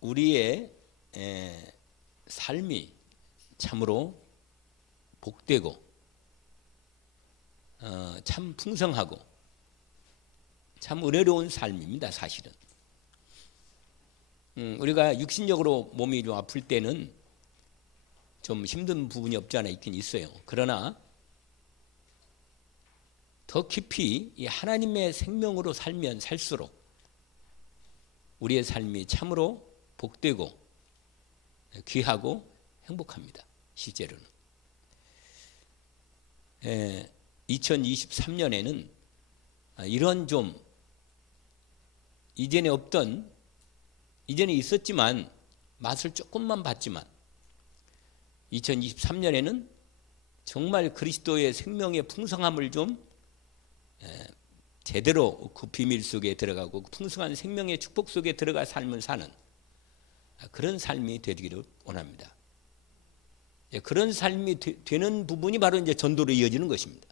우리의 삶이 참으로 복되고 참 풍성하고 참 은혜로운 삶입니다. 사실은 우리가 육신적으로 몸이 좀 아플 때는 좀 힘든 부분이 없지 않아 있긴 있어요. 그러나 더 깊이 이 하나님의 생명으로 살면 살수록 우리의 삶이 참으로 복되고 귀하고 행복합니다. 실제로는 2023년에는 이런 좀 이전에 없던, 이전에 있었지만 맛을 조금만 봤지만 2023년에는 정말 그리스도의 생명의 풍성함을 좀 제대로 그 비밀 속에 들어가고 풍성한 생명의 축복 속에 들어가 삶을 사는 그런 삶이 되기를 원합니다. 그런 삶이 되는 부분이 바로 이제 전도로 이어지는 것입니다.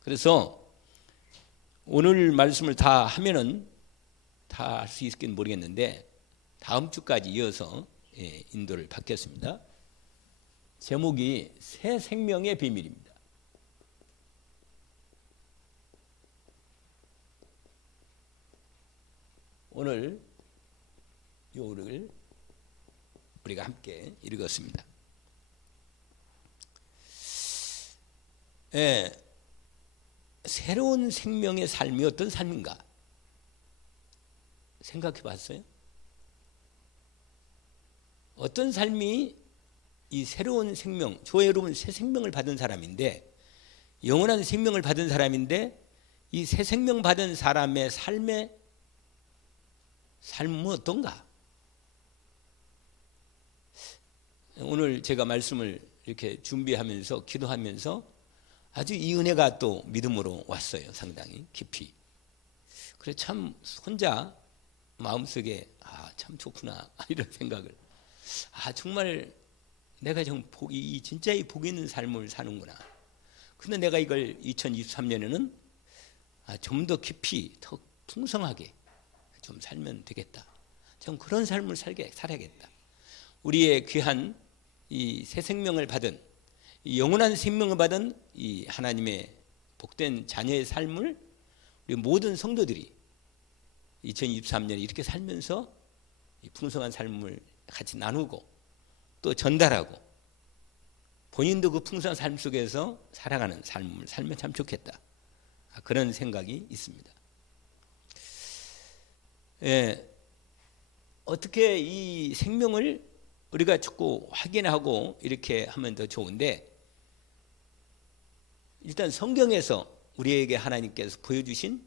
그래서 오늘 말씀을 다 하면은 다 할 수 있을지는 모르겠는데 다음 주까지 이어서 인도를 받겠습니다. 제목이 새 생명의 비밀입니다. 오늘 요를 우리가 함께 읽었습니다. 새로운 생명의 삶이 어떤 삶인가 생각해 봤어요? 어떤 삶이 이 새로운 생명, 저 여러분 새 생명을 받은 사람인데, 영원한 생명을 받은 사람인데, 이 새 생명 받은 사람의 삶은 어떤가? 오늘 제가 말씀을 이렇게 준비하면서 기도하면서 아주 이 은혜가 또 믿음으로 왔어요. 상당히 깊이. 그래 참 혼자 마음속에 참 좋구나 이런 생각을, 정말 내가 좀 진짜 이 복 있는 삶을 사는구나. 근데 내가 이걸 2023년에는 좀 더 깊이 더 풍성하게 좀 살면 되겠다. 좀 그런 삶을 살아야겠다. 우리의 귀한 이 새 생명을 받은, 이 영원한 생명을 받은 이 하나님의 복된 자녀의 삶을 우리 모든 성도들이 2023년에 이렇게 살면서 이 풍성한 삶을 같이 나누고 또 전달하고 본인도 그 풍성한 삶 속에서 살아가는 삶을 살면 참 좋겠다. 그런 생각이 있습니다. 어떻게 이 생명을 우리가 자꾸 확인하고 이렇게 하면 더 좋은데, 일단 성경에서 우리에게 하나님께서 보여주신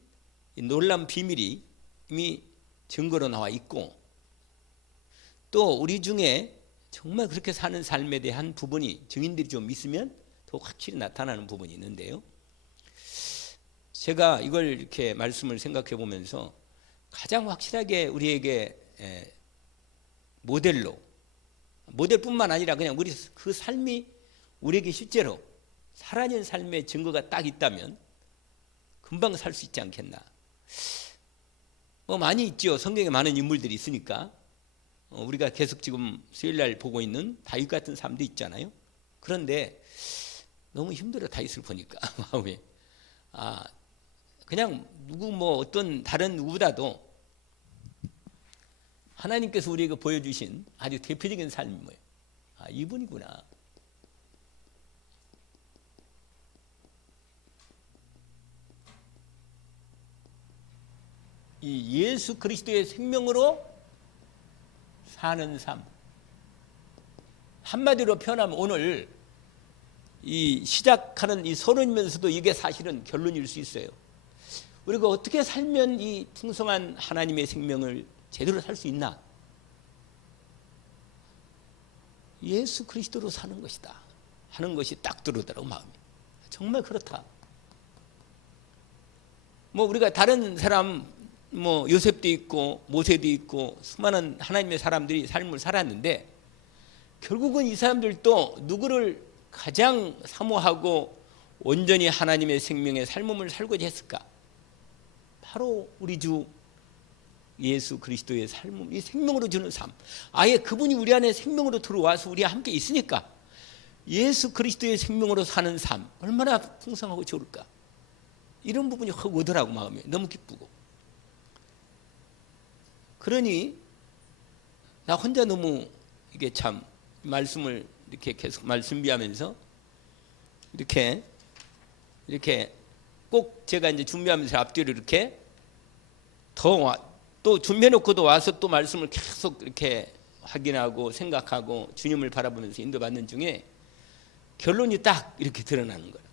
이 놀라운 비밀이 이미 증거로 나와 있고, 또 우리 중에 정말 그렇게 사는 삶에 대한 부분이 증인들이 좀 있으면 더 확실히 나타나는 부분이 있는데요. 제가 이걸 이렇게 말씀을 생각해 보면서 가장 확실하게 우리에게 모델뿐만 아니라 그냥 우리 그 삶이 우리에게 실제로 살아낸 삶의 증거가 딱 있다면 금방 살 수 있지 않겠나. 많이 있죠. 성경에 많은 인물들이 있으니까. 우리가 계속 지금 수요일날 보고 있는 다윗 같은 사람도 있잖아요. 그런데 너무 힘들어. 다윗을 보니까 마음에 그냥 어떤 다른 누구보다도 하나님께서 우리에게 보여주신 아주 대표적인 삶이 뭐예요? 이분이구나. 이 예수 그리스도의 생명으로 사는 삶. 한마디로 표현하면 오늘 이 시작하는 이 서론이면서도 이게 사실은 결론일 수 있어요. 우리가 어떻게 살면 이 풍성한 하나님의 생명을 제대로 살 수 있나? 예수 그리스도로 사는 것이다 하는 것이 딱 들어오더라고 마음이. 정말 그렇다. 우리가 다른 사람 요셉도 있고 모세도 있고 수많은 하나님의 사람들이 삶을 살았는데, 결국은 이 사람들도 누구를 가장 사모하고 온전히 하나님의 생명의 삶을 살고자 했을까? 바로 우리 주 예수 그리스도의 삶을 이 생명으로 주는 삶, 아예 그분이 우리 안에 생명으로 들어와서 우리와 함께 있으니까 예수 그리스도의 생명으로 사는 삶 얼마나 풍성하고 좋을까. 이런 부분이 확 오더라고. 마음에 너무 기쁘고. 그러니 나 혼자 너무 이게 참 말씀을 이렇게 계속 준비하면서 이렇게 꼭 제가 이제 준비하면서 앞뒤로 이렇게 또 준비해놓고도 와서 또 말씀을 계속 이렇게 확인하고 생각하고 주님을 바라보면서 인도받는 중에 결론이 딱 이렇게 드러나는 거예요.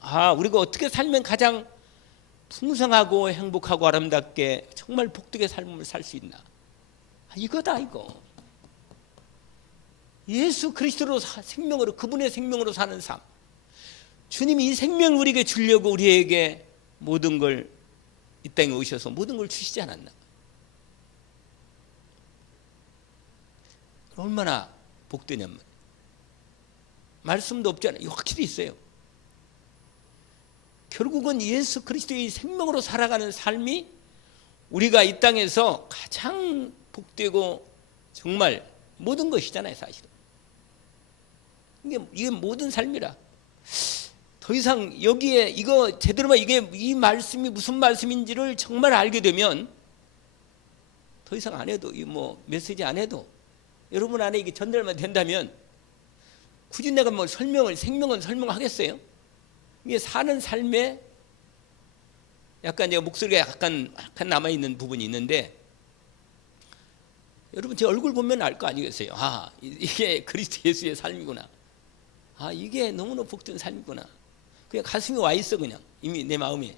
아, 우리가 어떻게 살면 가장 풍성하고 행복하고 아름답게 정말 복되게 삶을 살 수 있나? 아, 이거다 이거. 예수 그리스도로 생명으로 그분의 생명으로 사는 삶. 주님이 이 생명을 우리에게 주려고 우리에게 모든 걸 이 땅에 오셔서 모든 걸 주시지 않았나? 얼마나 복되냔 말이에요. 말씀도 없잖아요. 확실히 있어요. 결국은 예수 그리스도의 생명으로 살아가는 삶이 우리가 이 땅에서 가장 복되고 정말 모든 것이잖아요, 사실은. 이게 모든 삶이라. 더 이상 여기에 이거 제대로만 이 말씀이 무슨 말씀인지를 정말 알게 되면 더 이상 안 해도 이 메시지 안 해도 여러분 안에 이게 전달만 된다면 굳이 내가 생명은 설명하겠어요? 이게 사는 삶에 약간 제가 목소리가 약간 남아있는 부분이 있는데 여러분 제 얼굴 보면 알 거 아니겠어요? 아, 이게 그리스도 예수의 삶이구나. 아, 이게 너무나 복된 삶이구나. 그냥 가슴이 와 있어 그냥 이미 내 마음에.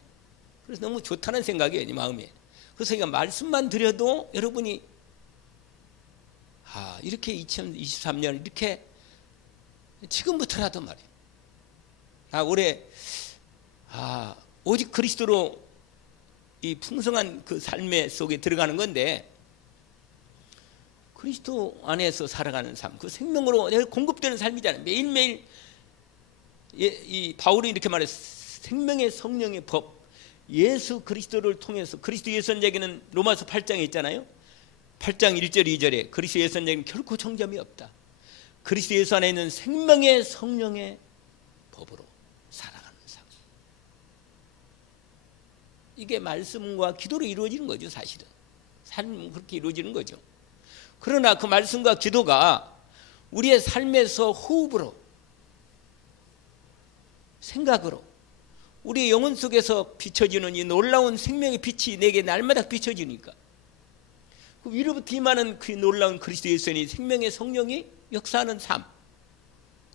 그래서 너무 좋다는 생각이에요, 내 마음에. 그래서 그냥 말씀만 드려도 여러분이 이렇게 2023년 이렇게 지금부터라도 말이에요. 올해 오직 그리스도로 이 풍성한 그 삶의 속에 들어가는 건데 그리스도 안에서 살아가는 삶, 그 생명으로 공급되는 삶이잖아요. 매일매일 이 바울이 이렇게 말했어요. 생명의 성령의 법, 예수 그리스도를 통해서 그리스도 예수님에게는 로마서 8장에 있잖아요. 8장 1절 2절에 그리스도 예수님에게는 결코 정점이 없다. 그리스도 예수 안에 있는 생명의 성령의 법으로 살아가는 삶. 이게 말씀과 기도로 이루어지는 거죠, 사실은. 삶은 그렇게 이루어지는 거죠. 그러나 그 말씀과 기도가 우리의 삶에서 호흡으로 생각으로 우리의 영혼 속에서 비춰지는 이 놀라운 생명의 빛이 내게 날마다 비춰지니까 그 위로부터 임하는 그 놀라운 그리스도 예수의 생명의 성령이 역사하는 삶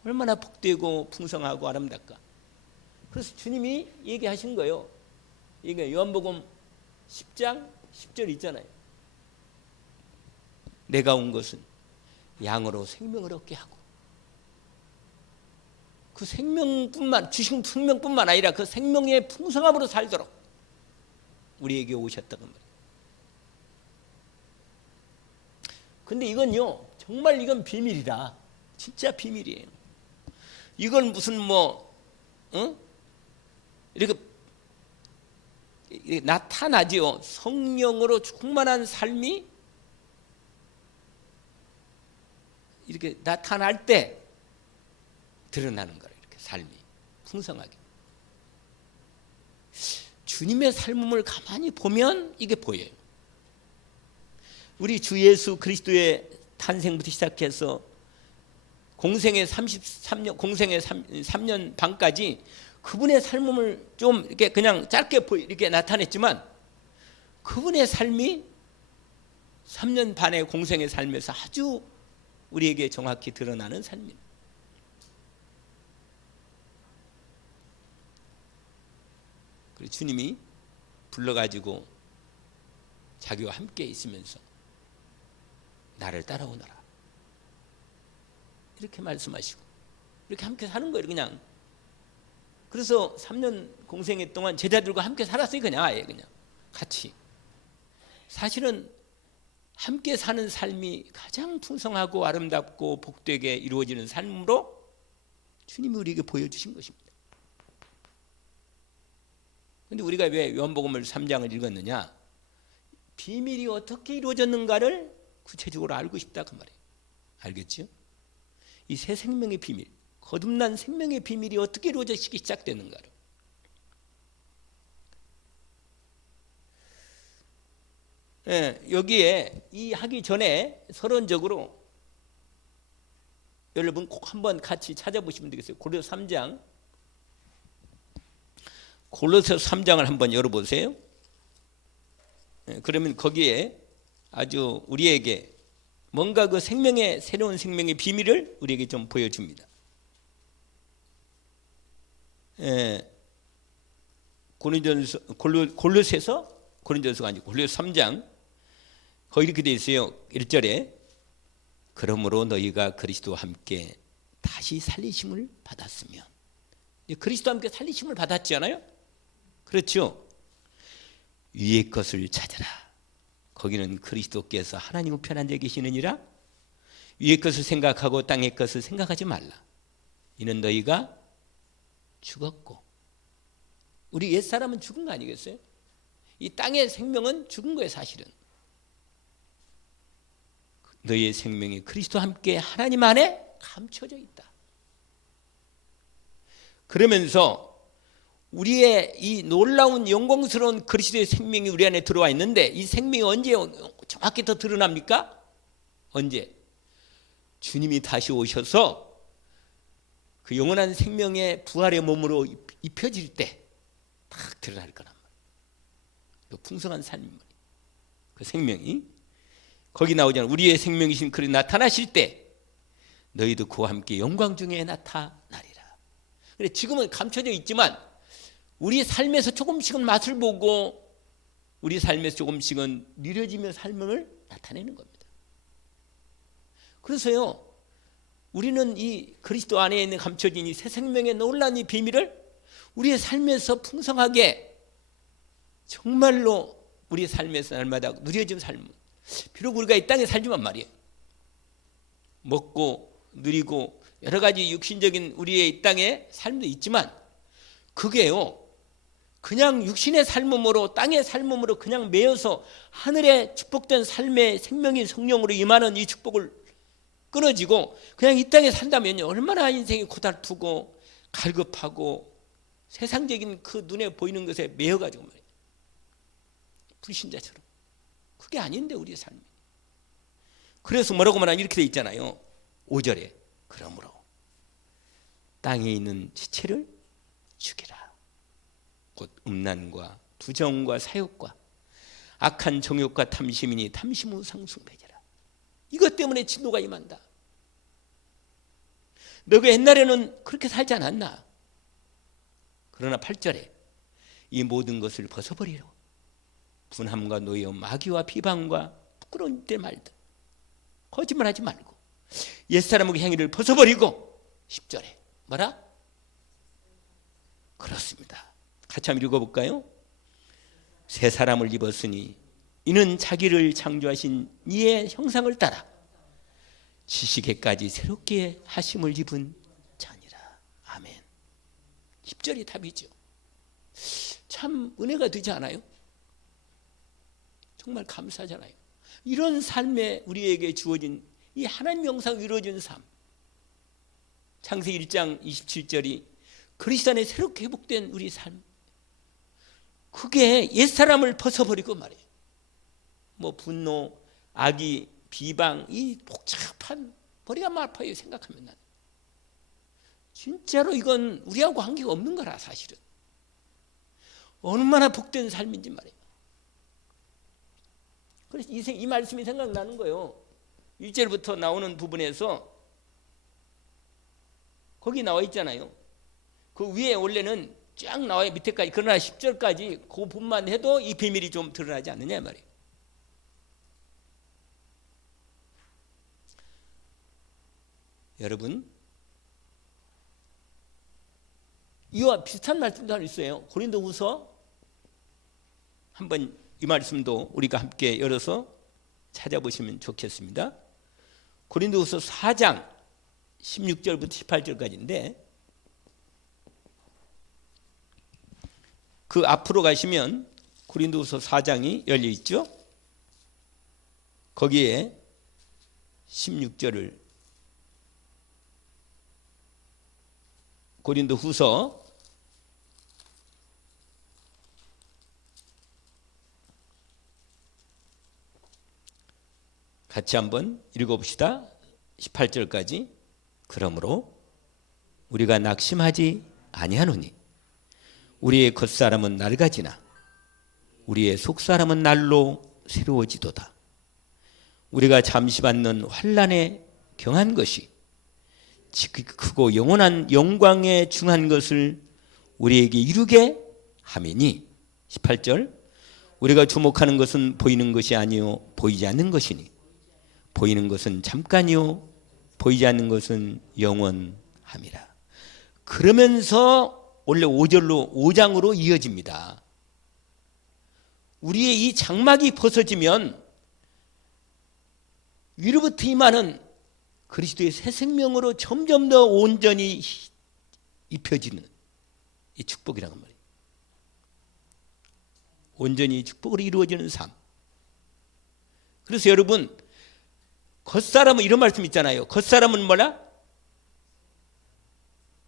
얼마나 복되고 풍성하고 아름답까. 그래서 주님이 얘기하신 거예요. 이게 요한복음 10장 10절 있잖아요. 내가 온 것은 양으로 생명을 얻게 하고 그 주신 생명뿐만 아니라 그 생명의 풍성함으로 살도록 우리에게 오셨다고 말이에요. 근데 이건요, 정말 이건 비밀이다. 진짜 비밀이에요. 이건 무슨 이렇게 나타나지요. 성령으로 충만한 삶이 이렇게 나타날 때 드러나는 거예요. 이렇게 삶이 풍성하게. 주님의 삶을 가만히 보면 이게 보여요. 우리 주 예수 그리스도의 탄생부터 시작해서 공생의 3년 반까지 그분의 삶을 좀 이렇게 그냥 짧게 이렇게 나타냈지만 그분의 삶이 3년 반의 공생의 삶에서 아주 우리에게 정확히 드러나는 삶입니다. 그리고 주님이 불러가지고 자기와 함께 있으면서 나를 따라오너라 이렇게 말씀하시고 이렇게 함께 사는 거예요. 그냥. 그래서 3년 공생애 동안 제자들과 함께 살았어요. 그냥 아예 그냥 같이. 사실은 함께 사는 삶이 가장 풍성하고 아름답고 복되게 이루어지는 삶으로 주님이 우리에게 보여주신 것입니다. 그런데 우리가 왜 요한복음을 3장을 읽었느냐? 비밀이 어떻게 이루어졌는가를 구체적으로 알고 싶다 그 말이에요. 알겠죠? 이 새 생명의 비밀, 거듭난 생명의 비밀이 어떻게 이루어지기 시작되는가를. 예, 여기에 이 하기 전에 서론적으로 여러분 꼭 한번 같이 찾아보시면 되겠어요. 고린도서 3장. 고린도서 3장을 한번 열어보세요. 예, 그러면 거기에 아주 우리에게 뭔가 그 생명의 새로운 생명의 비밀을 우리에게 좀 보여줍니다. 예, 고린도서가 아니고 고린도서 3장 거기 이렇게 되어 있어요. 1절에 그러므로 너희가 그리스도와 함께 다시 살리심을 받았으면, 그리스도와 함께 살리심을 받았잖아요. 그렇죠? 위의 것을 찾아라. 거기는 그리스도께서 하나님 우편 앉아 계시느니라. 위의 것을 생각하고 땅의 것을 생각하지 말라. 이는 너희가 죽었고, 우리 옛사람은 죽은 거 아니겠어요? 이 땅의 생명은 죽은 거예요. 사실은 너희의 생명이 그리스도와 함께 하나님 안에 감춰져 있다. 그러면서 우리의 이 놀라운 영광스러운 그리스도의 생명이 우리 안에 들어와 있는데, 이 생명이 언제 정확히 더 드러납니까? 언제? 주님이 다시 오셔서 그 영원한 생명의 부활의 몸으로 입혀질 때 딱 드러날 거란 말이에요. 그 풍성한 삶, 그 생명이 거기 나오잖아요. 우리의 생명이신 그리 나타나실 때 너희도 그와 함께 영광 중에 나타나리라. 그래, 지금은 감춰져 있지만 우리 삶에서 조금씩은 맛을 보고 우리 삶에서 조금씩은 느려지며 삶을 나타내는 겁니다. 그래서요, 우리는 이 그리스도 안에 있는 감춰진 이 새 생명의 놀라운 이 비밀을 우리의 삶에서 풍성하게 정말로 우리 삶에서 날마다 누려진 삶, 비록 우리가 이 땅에 살지만 말이에요, 먹고 누리고 여러 가지 육신적인 우리의 이 땅의 삶도 있지만 그게요 그냥 육신의 삶음으로 땅의 삶음으로 그냥 매여서 하늘의 축복된 삶의 생명인 성령으로 임하는 이 축복을 끊어지고 그냥 이 땅에 산다면요 얼마나 인생이 고달프고 갈급하고 세상적인 그 눈에 보이는 것에 매여가지고 말이에요, 불신자처럼. 그게 아닌데 우리의 삶이. 그래서 뭐라고 말하면 이렇게 돼 있잖아요. 5절에 그러므로 땅에 있는 지체를 죽이라. 곧 음란과 부정과 사욕과 악한 정욕과 탐심이니 탐심 후 상승배제라. 이것 때문에 진노가 임한다. 너가 옛날에는 그렇게 살지 않았나? 그러나 8절에 이 모든 것을 벗어버리라. 분함과 노여움, 마귀와 비방과 부끄러운 때 말들, 거짓말하지 말고 옛사람의 행위를 벗어버리고 10절에 뭐라? 그렇습니다. 같이 한번 읽어볼까요? 새 사람을 입었으니 이는 자기를 창조하신 이의 형상을 따라 지식에까지 새롭게 하심을 입은 자니라. 아멘. 10절이 답이죠. 참 은혜가 되지 않아요? 정말 감사하잖아요. 이런 삶에 우리에게 주어진 이 하나님 영상 이루어진 삶, 창세기 1장 27절이 그리스도 안에 새롭게 회복된 우리 삶, 그게 옛사람을 벗어버리고 말이에요. 뭐 분노, 악의, 비방, 이 복잡한 머리가 아파요. 생각하면 나는 진짜로 이건 우리하고 관계가 없는 거라. 사실은 얼마나 복된 삶인지 말이에요. 그래서 이 말씀이 생각나는 거예요. 1절부터 나오는 부분에서 거기 나와 있잖아요. 그 위에 원래는 쫙 나와요. 밑에까지. 그러나 10절까지 그 부분만 해도 이 비밀이 좀 드러나지 않느냐 말이에요. 여러분, 이와 비슷한 말씀도 하나 있어요. 고린도후서 한번 이 말씀도 우리가 함께 열어서 찾아보시면 좋겠습니다. 고린도후서 4장 16절부터 18절까지인데 그 앞으로 가시면 고린도후서 4장이 열려 있죠. 거기에 16절을 고린도후서 같이 한번 읽어봅시다. 18절까지. 그러므로 우리가 낙심하지 아니하노니 우리의 겉사람은 낡아지나 우리의 속사람은 날로 새로워지도다. 우리가 잠시 받는 환난에 경한 것이 지극히 크고 영원한 영광에 중한 것을 우리에게 이루게 함이니. 18절. 우리가 주목하는 것은 보이는 것이 아니요 보이지 않는 것이니 보이는 것은 잠깐이요 보이지 않는 것은 영원함이라. 그러면서 원래 5장으로 이어집니다. 우리의 이 장막이 벗어지면 위로부터 임하는 그리스도의 새 생명으로 점점 더 온전히 입혀지는 이 축복이라는 말이에요. 온전히 축복으로 이루어지는 삶. 그래서 여러분, 겉사람은 이런 말씀 있잖아요. 겉사람은 뭐라?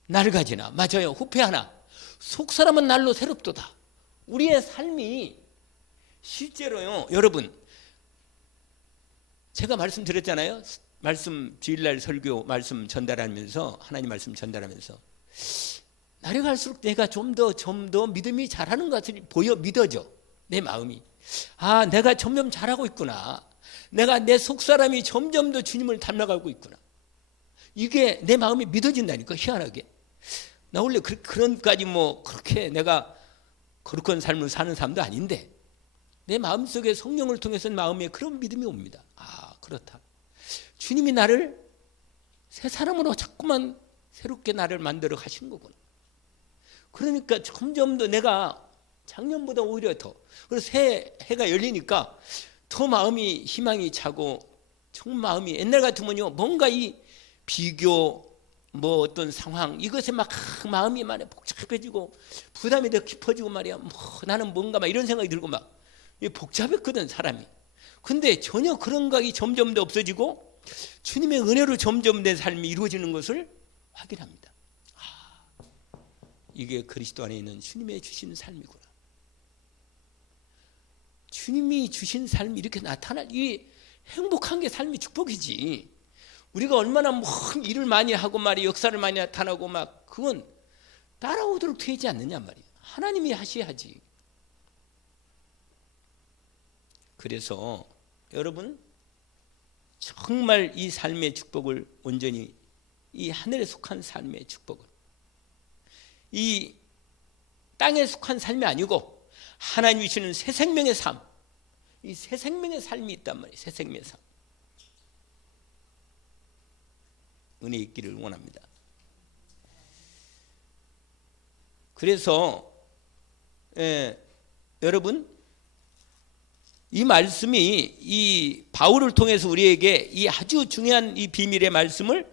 낡아지나. 맞아요. 후패하나. 속사람은 날로 새롭도다. 우리의 삶이 실제로요, 여러분, 제가 말씀드렸잖아요. 말씀 주일날 설교 말씀 전달하면서, 하나님 말씀 전달하면서 날아갈수록 내가 좀 더 믿음이 잘하는 것 같으니 믿어져. 내 마음이. 아, 내가 점점 잘하고 있구나. 내가 내 속사람이 점점 더 주님을 닮아가고 있구나. 이게 내 마음이 믿어진다니까, 희한하게. 나 원래 그런까지 그렇게 내가 거룩한 삶을 사는 사람도 아닌데 내 마음속에 성령을 통해서 마음에 그런 믿음이 옵니다. 아, 그렇다. 주님이 나를 새 사람으로 자꾸만 새롭게 나를 만들어 가시는 거구나. 그러니까 점점 더 내가 작년보다 오히려 더, 그래서 새 해가 열리니까 더 마음이 희망이 차고, 정말 마음이 옛날 같으면요 뭔가 이 비교 어떤 상황 이것에 막 마음이 많이 복잡해지고 부담이 더 깊어지고 말이야. 나는 뭔가 막 이런 생각이 들고 막 복잡했거든, 사람이. 근데 전혀 그런 각이 점점 더 없어지고 주님의 은혜로 점점 내 삶이 이루어지는 것을 확인합니다. 이게 그리스도 안에 있는 주님의 주신 삶이구나. 주님이 주신 삶이 이렇게 이 행복한 게 삶이 축복이지. 우리가 얼마나 일을 많이 하고 말이 역사를 많이 나타나고 막 그건 따라오도록 되지 않느냐 말이야. 하나님이 하셔야지. 그래서 여러분, 정말 이 삶의 축복을 온전히, 이 하늘에 속한 삶의 축복을, 이 땅에 속한 삶이 아니고 하나님이 주시는 새 생명의 삶, 이 새 생명의 삶이 있단 말이에요. 새 생명의 삶. 은혜 있기를 원합니다. 그래서 여러분, 이 말씀이 이 바울을 통해서 우리에게 이 아주 중요한 이 비밀의 말씀을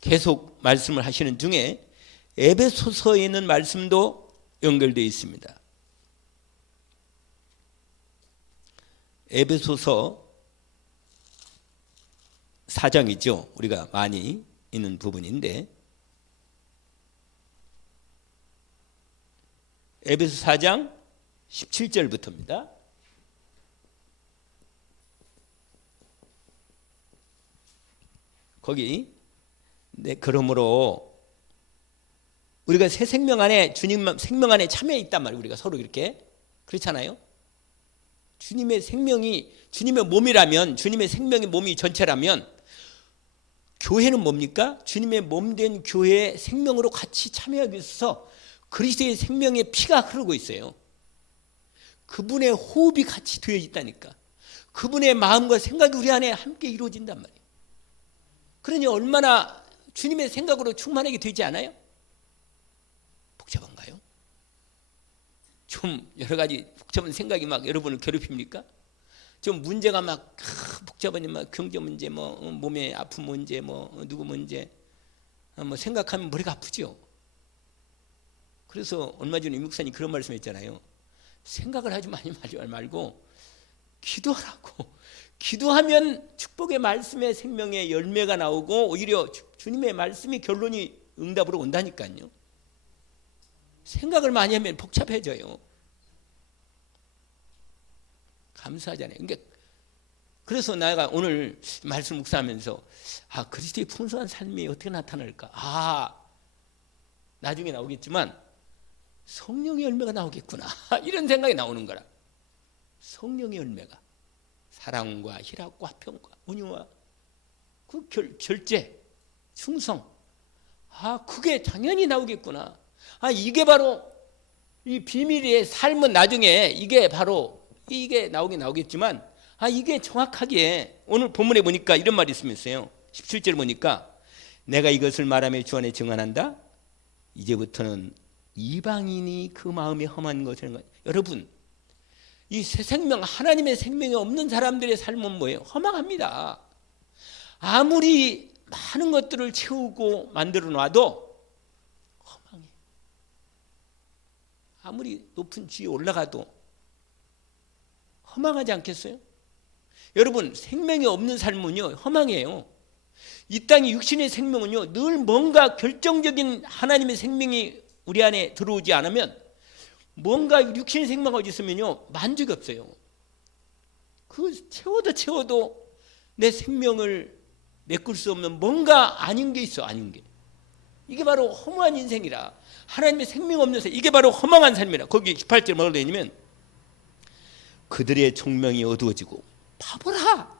계속 말씀을 하시는 중에 에베소서에 있는 말씀도 연결되어 있습니다. 에베소서 4장이죠. 우리가 많이 있는 부분인데, 에베소 4장 17절부터입니다. 거기 그러므로 우리가 새 생명 안에, 주님 생명 안에 참여해 있단 말이에요. 우리가 서로 이렇게, 그렇잖아요. 주님의 생명이 주님의 몸이라면, 주님의 생명이 몸이 전체라면 교회는 뭡니까? 주님의 몸된 교회의 생명으로 같이 참여하기 위해서 그리스도의 생명의 피가 흐르고 있어요. 그분의 호흡이 같이 되어 있다니까. 그분의 마음과 생각이 우리 안에 함께 이루어진단 말이에요. 그러니 얼마나 주님의 생각으로 충만하게 되지 않아요? 복잡한가요? 좀 여러 가지 복잡한 생각이 막 여러분을 괴롭힙니까? 좀 문제가 막 복잡하니 막 경제 문제, 몸의 아픈 문제, 누구 문제, 생각하면 머리가 아프죠. 그래서 얼마 전에 임 목사님 그런 말씀했잖아요. 생각을 하지 말고 기도하라고. 기도하면 축복의 말씀의 생명의 열매가 나오고 오히려 주님의 말씀이 결론이 응답으로 온다니까요. 생각을 많이 하면 복잡해져요. 감사하잖아요. 그래서 내가 오늘 말씀 묵상하면서 그리스도의 풍성한 삶이 어떻게 나타날까? 나중에 나오겠지만 성령의 열매가 나오겠구나. 이런 생각이 나오는 거라. 성령의 열매가 사랑과 희락과 화평과 온유와 그 절제, 충성. 그게 당연히 나오겠구나. 이게 바로 이 비밀의 삶은 나중에 이게 나오긴 나오겠지만 이게 정확하게 오늘 본문에 보니까 이런 말이 있으면서요. 17절 보니까 내가 이것을 말하며 주 안에 증언한다. 이제부터는 이방인이 그 마음에 험한 것을 여러분 이 새 생명 하나님의 생명이 없는 사람들의 삶은 뭐예요? 허망합니다. 아무리 많은 것들을 채우고 만들어 놔도 허망해. 아무리 높은 지에 올라가도 허망하지 않겠어요? 여러분 생명이 없는 삶은요 허망해요. 이 땅의 육신의 생명은요 늘 뭔가 결정적인 하나님의 생명이 우리 안에 들어오지 않으면 뭔가 육신의 생명이 어디 있으면요 만족이 없어요. 그 채워도 내 생명을 메꿀 수 없는 뭔가 아닌 게 있어. 아닌 게 이게 바로 허무한 인생이라. 하나님의 생명 없는 삶 이게 바로 허망한 삶이라. 거기 18절 뭐라고 되어 있냐면 그들의 총명이 어두워지고 바보라.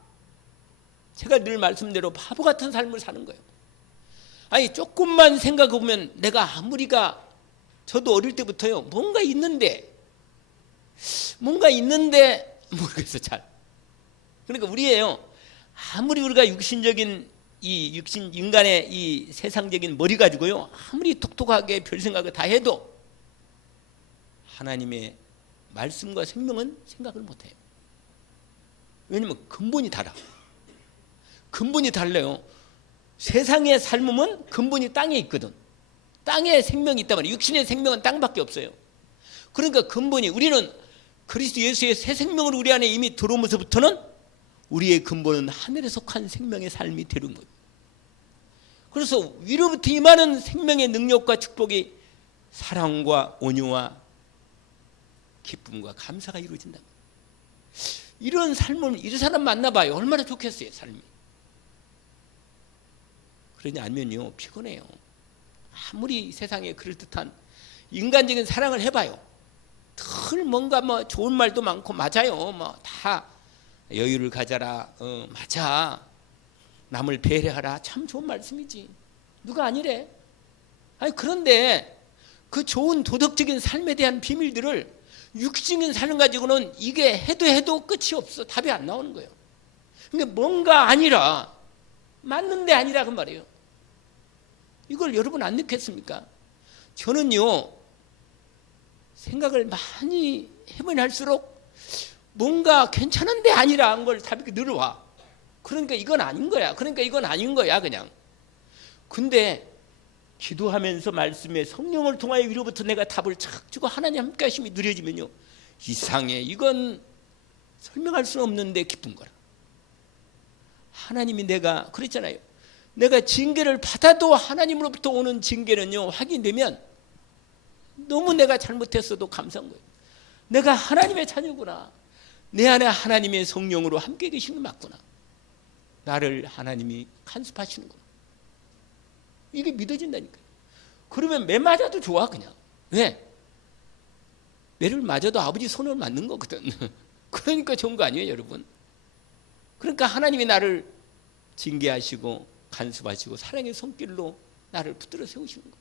제가 늘 말씀대로 바보 같은 삶을 사는 거예요. 조금만 생각해 보면 내가 저도 어릴 때부터요 뭔가 있는데 모르겠어 잘. 그러니까 아무리 우리가 육신적인 인간의 이 세상적인 머리 가지고요 아무리 똑똑하게 별 생각을 다 해도 하나님의 말씀과 생명은 생각을 못해요. 왜냐면 근본이 달라. 근본이 달라요. 세상의 삶은 근본이 땅에 있거든. 땅에 생명이 있단 말이에요. 육신의 생명은 땅밖에 없어요. 그러니까 근본이 우리는 그리스도 예수의 새 생명을 우리 안에 이미 들어오면서부터는 우리의 근본은 하늘에 속한 생명의 삶이 되는 거예요. 그래서 위로부터 임하는 생명의 능력과 축복이 사랑과 온유와 기쁨과 감사가 이루어진다. 이런 사람 만나봐요. 얼마나 좋겠어요, 삶이. 그러지 않으면요, 피곤해요. 아무리 세상에 그럴듯한 인간적인 사랑을 해봐요. 늘 뭔가 좋은 말도 많고, 맞아요. 다 여유를 가져라. 맞아. 남을 배려하라. 참 좋은 말씀이지. 누가 아니래. 그런데 그 좋은 도덕적인 삶에 대한 비밀들을 육신적인 삶 가지고는 이게 해도 끝이 없어. 답이 안 나오는 거예요. 그러니까 뭔가 아니라 맞는데 아니라 그 말이에요. 이걸 여러분 안 느꼈습니까? 저는요 생각을 많이 해보면 할수록 뭔가 괜찮은데 아니라 한 걸 답이 늘어와. 그러니까 이건 아닌 거야. 그냥. 근데 기도하면서 말씀에 성령을 통하여 위로부터 내가 답을 착 주고 하나님 함께 하심이 누려지면요 이상해. 이건 설명할 수 없는데 기쁜 거라. 하나님이 내가 그랬잖아요. 내가 징계를 받아도 하나님으로부터 오는 징계는요 확인되면 너무 내가 잘못했어도 감사한 거예요. 내가 하나님의 자녀구나. 내 안에 하나님의 성령으로 함께 계시는 게 맞구나. 나를 하나님이 간섭하시는구나. 이게 믿어진다니까요. 그러면 매 맞아도 좋아. 그냥. 왜? 매를 맞아도 아버지 손을 맞는 거거든. 그러니까 좋은 거 아니에요, 여러분? 그러니까 하나님이 나를 징계하시고 간섭하시고 사랑의 손길로 나를 붙들어 세우시는 거예요.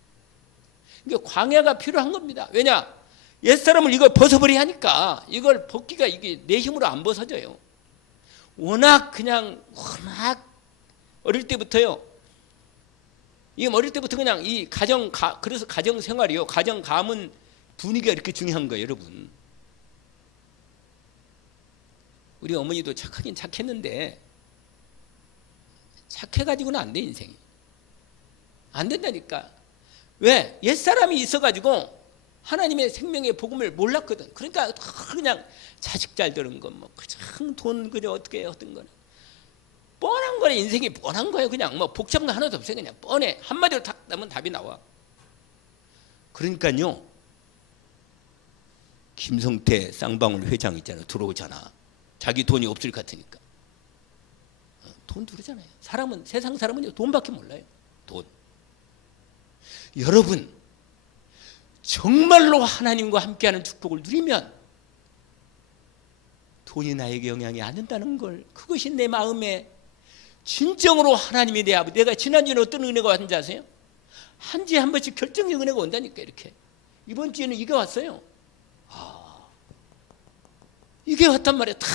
그러니까 광야가 필요한 겁니다. 왜냐? 옛사람을 이걸 벗어버려야 하니까 이걸 벗기가 이게 내 힘으로 안 벗어져요. 워낙 어릴 때부터요. 그냥 그래서 가정 생활이요. 가정 가문 분위기가 이렇게 중요한 거예요, 여러분. 우리 어머니도 착하긴 착했는데 착해가지고는 안 돼, 인생이. 안 된다니까. 왜? 옛사람이 있어가지고 하나님의 생명의 복음을 몰랐거든. 그러니까 그냥 자식 잘 되는 건 뭐 그냥 돈 그냥 어떻게 어떤 거는 뻔한 거야. 인생이 뻔한 거예요. 그냥 뭐 복잡한 거 하나도 없어요. 그냥 뻔해. 한마디로 딱 하면 답이 나와. 그러니까요, 김성태 쌍방울 회장 있잖아요. 들어오잖아. 자기 돈이 없을 것 같으니까. 돈 들어오잖아요. 사람은, 세상 사람은 돈밖에 몰라요. 돈. 여러분, 정말로 하나님과 함께하는 축복을 누리면 돈이 나에게 영향이 안 된다는 걸, 그것이 내 마음에 진정으로 하나님이 내 아버지. 내가 지난주에는 어떤 은혜가 왔는지 아세요? 한 주에 한 번씩 결정적 은혜가 온다니까. 이렇게 이번 주에는 이게 왔어요. 이게 왔단 말이야. 탁,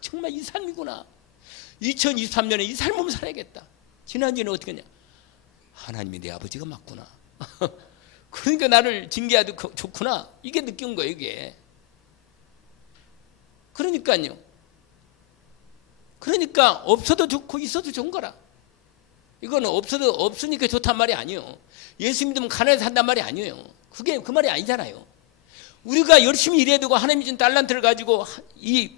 정말 이 삶이구나. 2023년에 이 삶을 살아야겠다. 지난주에는 어떻게 했냐? 하나님이 내 아버지가 맞구나. 그러니까 나를 징계하도 좋구나. 이게 느낀 거예요. 이게. 그러니까요. 그러니까 없어도 좋고 있어도 좋은 거라. 이거는 없으니까 좋단 말이 아니에요. 예수 믿으면 가난해서 산단 말이 아니에요. 그게 그 말이 아니잖아요. 우리가 열심히 일해야 되고 하나님이 준 달란트를 가지고 이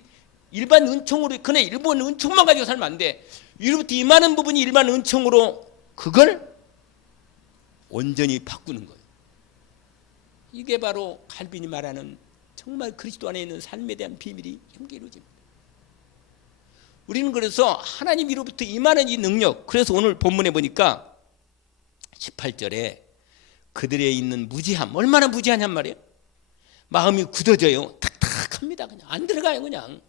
일반 은총으로, 그냥 일본 은총만 가지고 살면 안 돼. 이로부터 임하는 부분이 일반 은총으로 그걸 온전히 바꾸는 거예요. 이게 바로 칼빈이 말하는 정말 그리스도 안에 있는 삶에 대한 비밀이 함께 이루어집니다. 우리는 그래서 하나님 이로부터 임하는 이 능력, 그래서 오늘 본문에 보니까 18절에 그들에 있는 무지함, 얼마나 무지하냔 말이에요. 마음이 굳어져요. 탁탁합니다. 그냥 안 들어가요. 그냥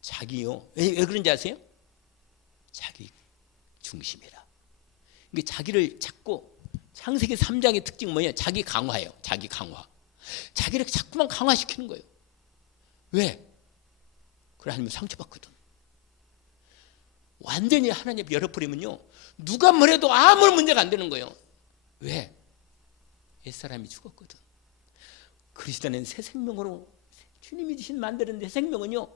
자기요. 왜 그런지 아세요? 자기 중심이라. 이게 자기를 찾고, 창세기 3장의 특징은 뭐예요? 자기 강화예요. 자기 강화. 자기를 자꾸만 강화시키는 거예요. 왜? 그래, 하나님 상처받거든. 완전히 하나님 열어버리면요, 누가 뭐래도 아무 문제가 안 되는 거예요. 왜? 옛사람이 죽었거든. 그리스도 안에는 새 생명으로, 주님이 주신 만드는 새 생명은요,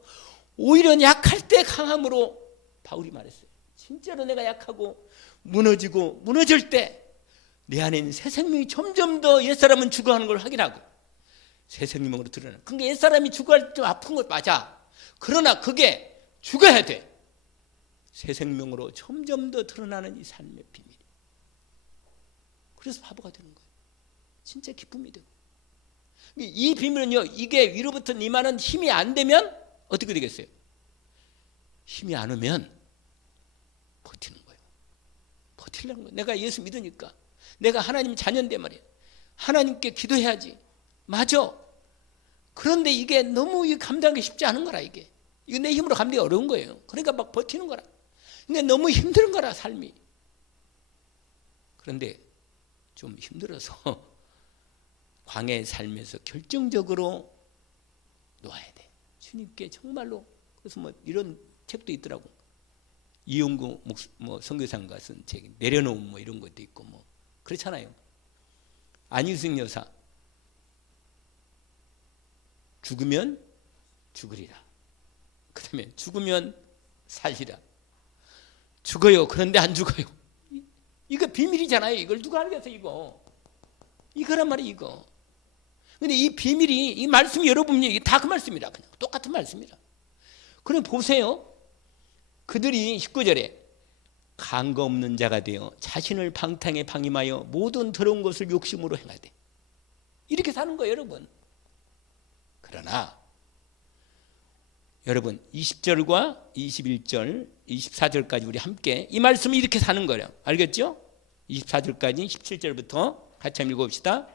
오히려 약할 때 강함으로, 바울이 말했어요. 진짜로 내가 약하고 무너지고 무너질 때 내 안에 있는 새 생명이 점점 더 옛사람은 죽어가는 걸 확인하고 새 생명으로 드러나는. 그러니까 옛사람이 죽어갈 때 아픈 것 맞아. 그러나 그게 죽어야 돼. 새 생명으로 점점 더 드러나는 이 삶의 비밀. 그래서 바보가 되는 거예요. 진짜 기쁨이 되고. 이 비밀은요, 이게 위로부터 임하는 힘이 안 되면 어떻게 되겠어요? 힘이 안 오면 버티는 거예요. 버티려는 거예요. 내가 예수 믿으니까, 내가 하나님 자녀인데 말이에요. 하나님께 기도해야지. 맞아. 그런데 이게 너무 감당하기 쉽지 않은 거라. 이게 내 힘으로 감당하기 어려운 거예요. 그러니까 막 버티는 거라. 근데 너무 힘든 거라, 삶이. 그런데 좀 힘들어서 광야의 삶에서 결정적으로 놓아야 돼. 주님께 정말로. 그래서 뭐 이런 책도 있더라고. 이용구 선교사가 쓴 책, 내려놓음 뭐 이런 것도 있고 뭐 그렇잖아요. 안유승 여사, 죽으면 죽으리라. 그 다음에 죽으면 살리라. 죽어요. 그런데 안 죽어요. 이거 비밀이잖아요. 이걸 누가 알겠어, 이거. 이거란 말이에요, 이거. 근데 이 비밀이, 이 말씀이 여러분이 이게 다 그 말씀이라. 그냥 똑같은 말씀이라. 그럼 보세요. 그들이 19절에 간거 없는 자가 되어 자신을 방탕에 방임하여 모든 더러운 것을 욕심으로 행하되, 이렇게 사는 거예요, 여러분. 그러나 여러분 20절과 21절, 24절까지 우리 함께 이 말씀을 이렇게 사는 거예요. 알겠죠? 24절까지 17절부터 같이 한번 읽어봅시다.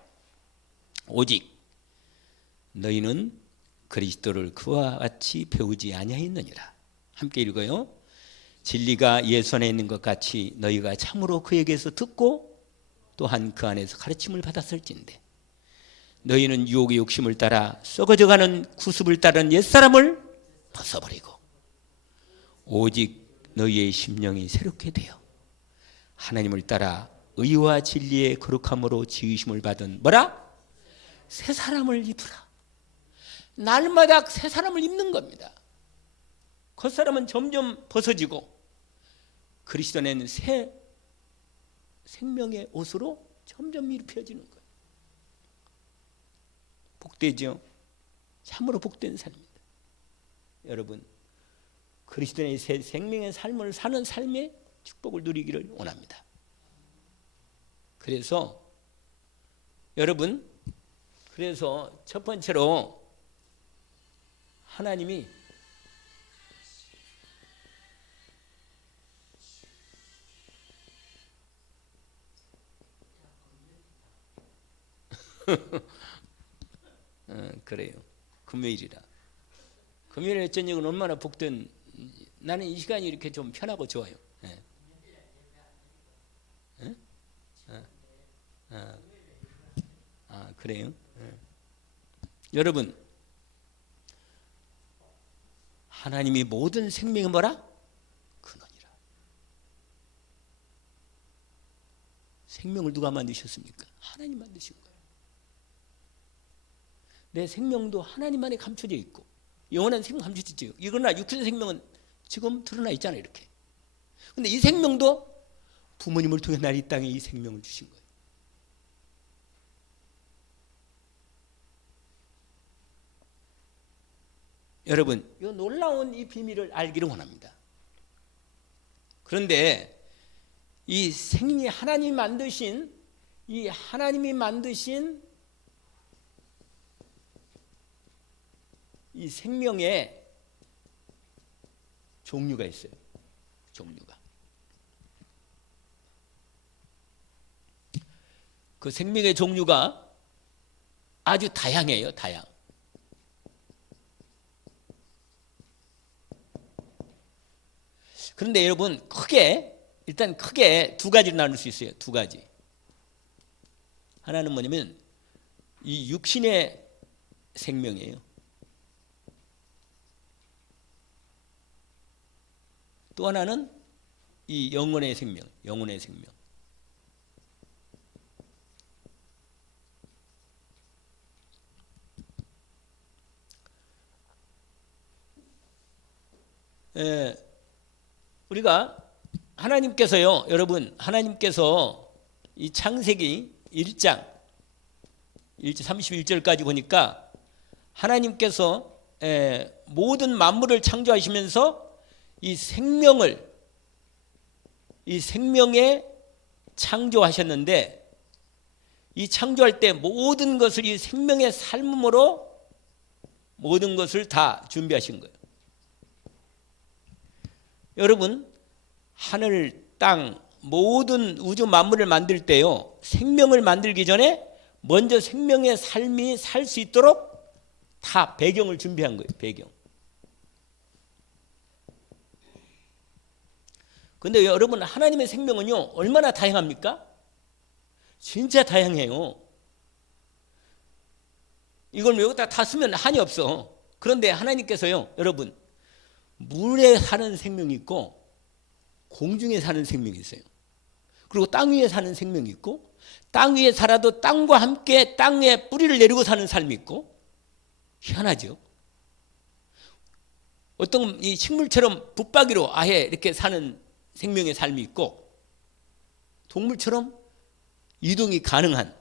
오직 너희는 그리스도를 그와 같이 배우지 아니하였느니라. 함께 읽어요. 진리가 예수 안에 있는 것 같이 너희가 참으로 그에게서 듣고 또한 그 안에서 가르침을 받았을진데, 너희는 유혹의 욕심을 따라 썩어져가는 구습을 따른 옛사람을 벗어버리고 오직 너희의 심령이 새롭게 되어 하나님을 따라 의와 진리의 거룩함으로 지으심을 받은 뭐라? 새 사람을 입으라. 날마다 새 사람을 입는 겁니다. 겉사람은 점점 벗어지고 그리스도 안에는 새 생명의 옷으로 점점 입혀지는 거예요. 복되죠. 참으로 복된 삶입니다. 여러분, 그리스도인의 새 생명의 삶을 사는 삶의 축복을 누리기를 원합니다. 그래서 여러분, 그래서 첫 번째로 하나님이 그래요. 금요일이라. 금요일에 저녁은 얼마나 복된, 나는 이 시간이 이렇게 좀 편하고 좋아요. 예. 예? 그래요. 예. 여러분, 하나님이 모든 생명이 뭐라? 근원이라. 생명을 누가 만드셨습니까? 하나님 만드신 거예요. 내 생명도 하나님 안에 감춰져 있고 영원한 생명 감춰져 있죠. 이러나 육신 생명은 지금 드러나 있잖아요. 이렇게. 근데 이 생명도 부모님을 통해 날 이 땅에 이 생명을 주신 거예요. 여러분, 이 놀라운 이 비밀을 알기를 원합니다. 그런데 이 생명이 하나님이 만드신 이 생명의 종류가 있어요. 종류가. 그 생명의 종류가 아주 다양해요. 다양. 그런데 여러분, 일단 크게 두 가지로 나눌 수 있어요. 두 가지. 하나는 뭐냐면 이 육신의 생명이에요. 또 하나는 이 영혼의 생명, 영혼의 생명. 우리가 하나님께서요, 여러분, 하나님께서 이 창세기 1장 31절까지 보니까 하나님께서 모든 만물을 창조하시면서 이 생명에 창조하셨는데, 이 창조할 때 모든 것을 이 생명의 삶으로 모든 것을 다 준비하신 거예요. 여러분, 하늘, 땅, 모든 우주 만물을 만들 때요, 생명을 만들기 전에 먼저 생명의 삶이 살 수 있도록 다 배경을 준비한 거예요. 배경. 근데 여러분, 하나님의 생명은요, 얼마나 다양합니까? 진짜 다양해요. 이걸 여기다 다 쓰면 한이 없어. 그런데 하나님께서요, 여러분, 물에 사는 생명이 있고 공중에 사는 생명이 있어요. 그리고 땅 위에 사는 생명이 있고, 땅 위에 살아도 땅과 함께 땅에 뿌리를 내리고 사는 삶이 있고, 희한하죠. 어떤 이 식물처럼 붙박이로 아예 이렇게 사는 생명의 삶이 있고, 동물처럼 이동이 가능한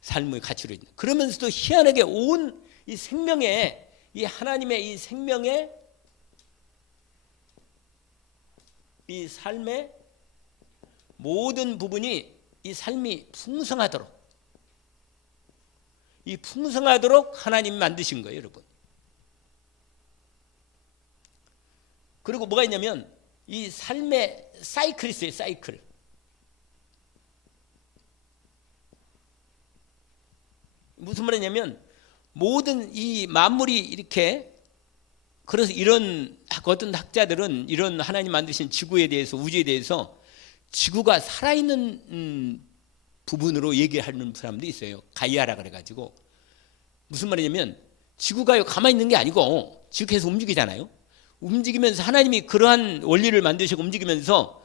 삶을 갖추려 있는. 그러면서도 희한하게 온 이 생명의, 이 하나님의 이 생명의 이 삶의 모든 부분이 이 삶이 풍성하도록, 이 풍성하도록 하나님이 만드신 거예요, 여러분. 그리고 뭐가 있냐면 이 삶의 사이클이 있어요. 사이클. 무슨 말이냐면 모든 이 만물이 이렇게, 그래서 이런 어떤 학자들은 이런 하나님 만드신 지구에 대해서, 우주에 대해서 지구가 살아있는 부분으로 얘기하는 사람도 있어요. 가이아라 그래가지고. 무슨 말이냐면 지구가 가만히 있는 게 아니고 지구 계속 움직이잖아요. 움직이면서 하나님이 그러한 원리를 만드시고 움직이면서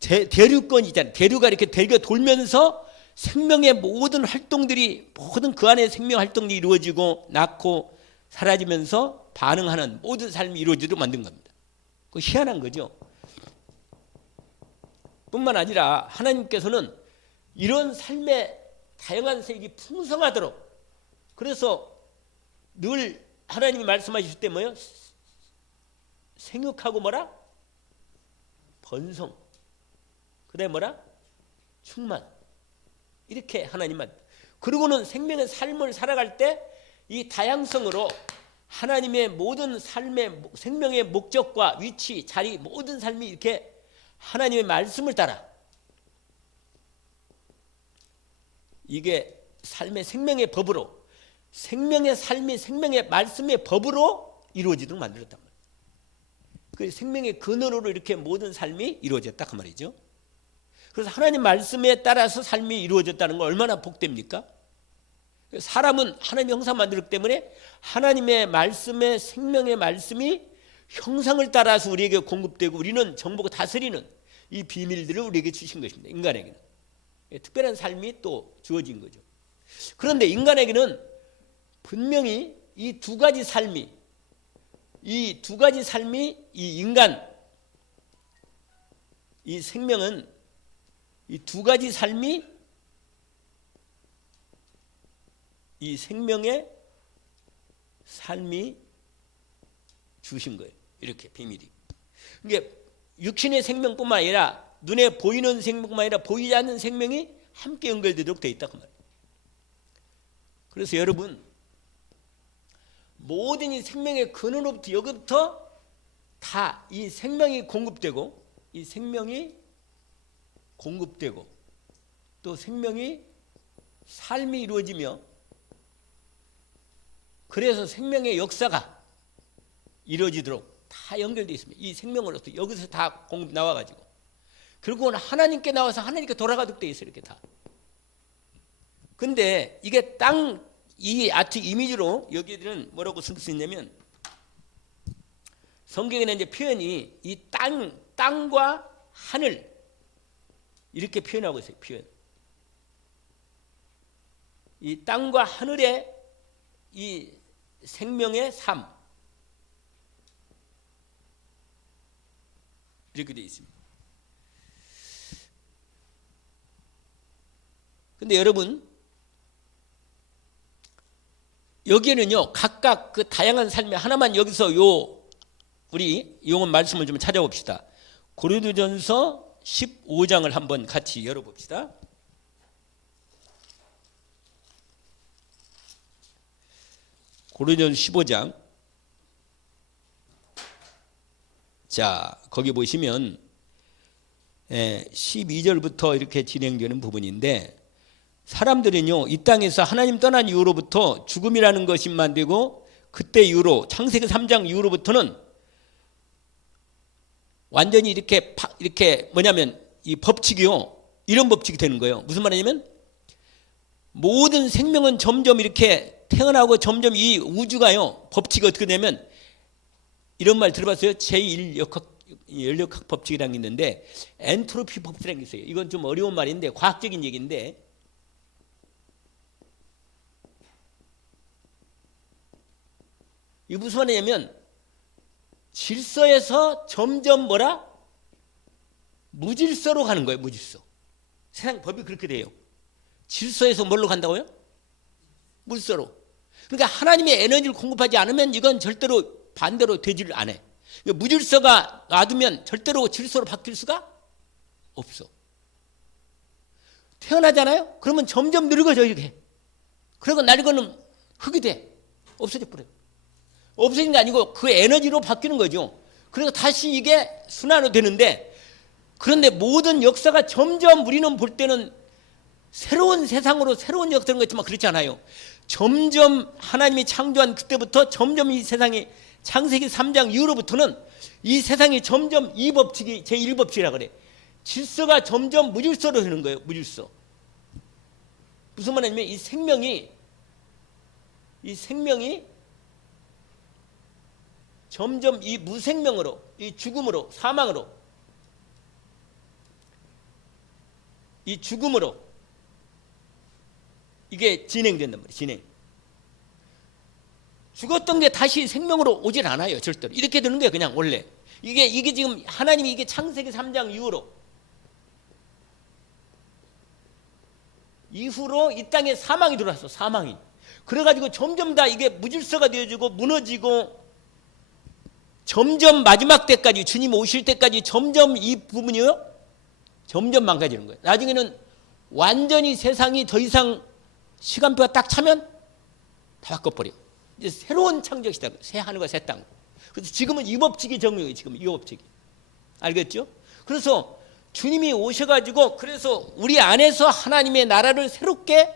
대류권이 있잖아요. 대류가 이렇게 대류가 돌면서 생명의 모든 활동들이, 모든 그 안에 생명 활동이 이루어지고 낳고 사라지면서 반응하는 모든 삶이 이루어지도록 만든 겁니다. 그 희한한 거죠. 뿐만 아니라 하나님께서는 이런 삶의 다양한 색이 풍성하도록 그래서 늘 하나님이 말씀하실 때 뭐예요? 생육하고 뭐라? 번성. 그다음에 뭐라? 충만. 이렇게 하나님만. 그리고는 생명의 삶을 살아갈 때 이 다양성으로 하나님의 모든 삶의 생명의 목적과 위치, 자리, 모든 삶이 이렇게 하나님의 말씀을 따라 이게 삶의 생명의 법으로, 생명의 삶이 생명의 말씀의 법으로 이루어지도록 만들었단 말이에요. 그 생명의 근원으로 이렇게 모든 삶이 이루어졌다 그 말이죠. 그래서 하나님 말씀에 따라서 삶이 이루어졌다는 건 얼마나 복됩니까? 사람은 하나님의 형상 만들었기 때문에 하나님의 말씀에 생명의 말씀이 형상을 따라서 우리에게 공급되고 우리는 정복을 다스리는 이 비밀들을 우리에게 주신 것입니다. 인간에게는 특별한 삶이 또 주어진 거죠. 그런데 인간에게는 분명히 이 두 가지 삶이 이 인간 이 생명은 이 두 가지 삶이 이 생명의 삶이 주신 거예요. 이렇게 비밀이. 이게 육신의 생명뿐만 아니라 눈에 보이는 생명뿐만 아니라 보이지 않는 생명이 함께 연결되도록 되어 있다 그 말이에요. 그래서 여러분 모든 이 생명의 근원으로부터 여기부터 다 이 생명이 공급되고 이 생명이 공급되고 또 생명이 삶이 이루어지며 그래서 생명의 역사가 이루어지도록 다 연결되어 있습니다. 이 생명으로서 여기서 다 공급 나와가지고 결국은 하나님께 나와서 하나님께 돌아가도록 되어 있어요. 이렇게 다. 근데 이게 이 아트 이미지로 여기들은 뭐라고 쓸 수 있냐면 성경에는 이제 표현이 이 땅과 하늘 이렇게 표현하고 있어요. 표현. 이 땅과 하늘의 이 생명의 삶 이렇게 되어 있습니다. 근데 여러분 여기에는요 각각 그 다양한 삶의 하나만 여기서 우리 용어 말씀을 좀 찾아봅시다. 고린도전서 15장을 한번 같이 열어봅시다. 고린도전서 15장. 자, 거기 보시면 12절부터 이렇게 진행되는 부분인데 사람들은요 이 땅에서 하나님 떠난 이후로부터 죽음이라는 것만 되고 그때 이후로 창세기 3장 이후로부터는 완전히 이렇게 뭐냐면 이 법칙이요 이런 법칙이 되는 거예요. 무슨 말이냐면 모든 생명은 점점 이렇게 태어나고 점점 이 우주가요 법칙이 어떻게 되면 이런 말 들어봤어요? 제1연력학 법칙이라는 게 있는데 엔트로피 법칙이라는 게 있어요. 이건 좀 어려운 말인데 과학적인 얘기인데 이게 무슨 말이냐면 질서에서 점점 뭐라? 무질서로 가는 거예요. 무질서. 세상 법이 그렇게 돼요. 질서에서 뭘로 간다고요? 물서로. 그러니까 하나님의 에너지를 공급하지 않으면 이건 절대로 반대로 되지를 않아요. 무질서가 놔두면 절대로 질서로 바뀔 수가 없어. 태어나잖아요? 그러면 점점 늙어져 이렇게. 그리고 낡은 흙이 돼. 없어져 버려요. 없어진 게 아니고 그 에너지로 바뀌는 거죠. 그래서 다시 이게 순환으로 되는데 그런데 모든 역사가 점점 우리는 볼 때는 새로운 세상으로 새로운 역사인 것 같지만 그렇지 않아요. 점점 하나님이 창조한 그때부터 점점 이 세상이 창세기 3장 이후로부터는 이 세상이 점점 이 법칙이 제1법칙이라 그래. 질서가 점점 무질서로 되는 거예요. 무질서. 무슨 말이냐면 이 생명이 점점 이 무생명으로 이 죽음으로 사망으로 이 죽음으로 이게 진행된단 말이에요. 진행. 죽었던 게 다시 생명으로 오질 않아요. 절대로. 이렇게 되는 거예요. 그냥 원래. 이게 지금 하나님이 이게 창세기 3장 이후로 이 땅에 사망이 들어왔어. 사망이. 그래가지고 점점 다 이게 무질서가 되어지고 무너지고 점점 마지막 때까지 주님 오실 때까지 점점 이 부분이요 점점 망가지는 거예요. 나중에는 완전히 세상이 더 이상 시간표가 딱 차면 다 바꿔버려. 이제 새로운 창조 시대, 새 하늘과 새 땅. 그래서 지금은 이 법칙이 정명이에요. 지금 이 법칙이. 알겠죠? 그래서 주님이 오셔가지고 그래서 우리 안에서 하나님의 나라를 새롭게